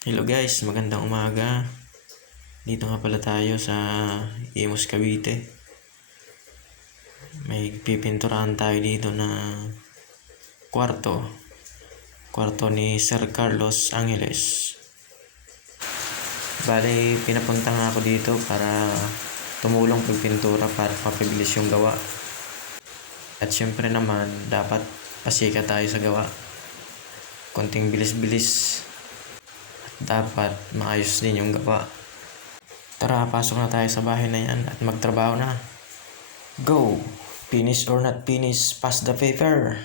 Hello guys, magandang umaga. Dito nga pala tayo sa Imus, Cavite. May pipinturahan tayo dito na kwarto. Kwarto ni Sir Carlos Angeles. Bale, pinapunta nga ako dito para tumulong pagpintura para mapabilis yung gawa. At syempre naman, dapat pasika tayo sa gawa. Konting bilis-bilis. Dapat maayos din yung gawa. Tara, pasok na tayo sa bahay na yan at magtrabaho na. Go! Finish or not finish, pass the paper.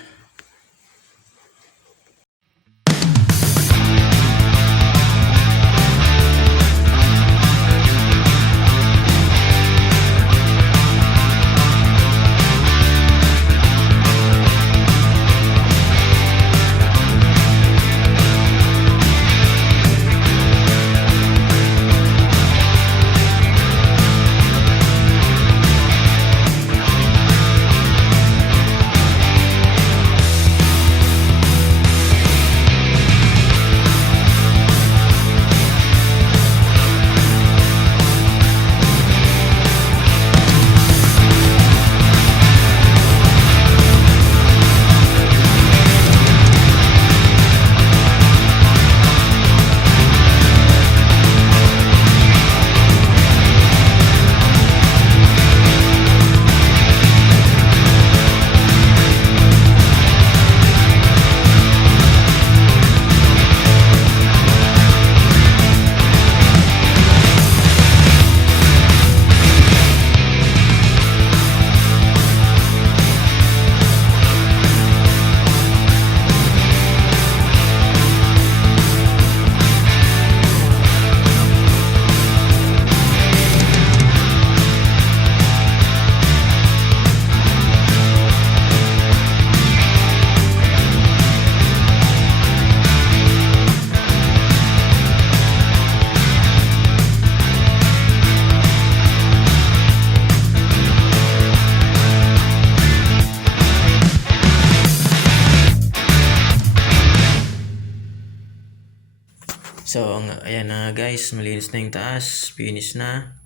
So, ayan na guys, malinis na yung taas, finish na.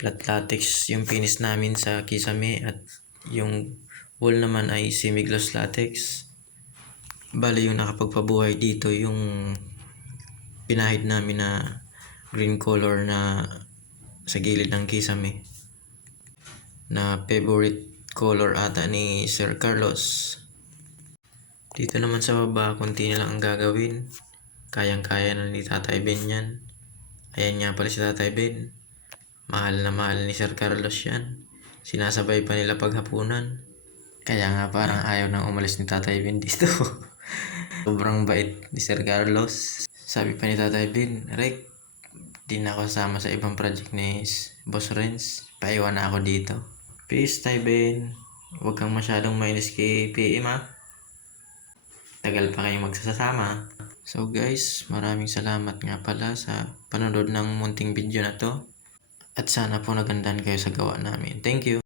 Flat latex yung finish namin sa kisame at yung wall naman ay semi-gloss latex. Bali yung nakapagpabuhay dito yung pinahid namin na green color na sa gilid ng kisame. Na favorite color ata ni Sir Carlos. Dito naman sa baba, konti na lang ang gagawin. Kayang-kaya na ni Tatay Ben yan. Ayan nga pala si Tatay Ben. Mahal na mahal ni Sir Carlos yan. Sinasabay pa nila paghapunan. Kaya nga parang ayaw nang umalis ni Tatay Ben dito. Sobrang bait ni Sir Carlos. Sabi pa ni Tatay Ben, Rek, di na ako sama sa ibang project ni Boss Renz. Paiwan na ako dito. Peace, Tay Ben. Huwag kang masyadong mainis kay PM ha. Tagal pa kayong magsasama. So guys, maraming salamat nga pala sa panonood ng munting video na to. At sana po nagandahan kayo sa gawa namin. Thank you!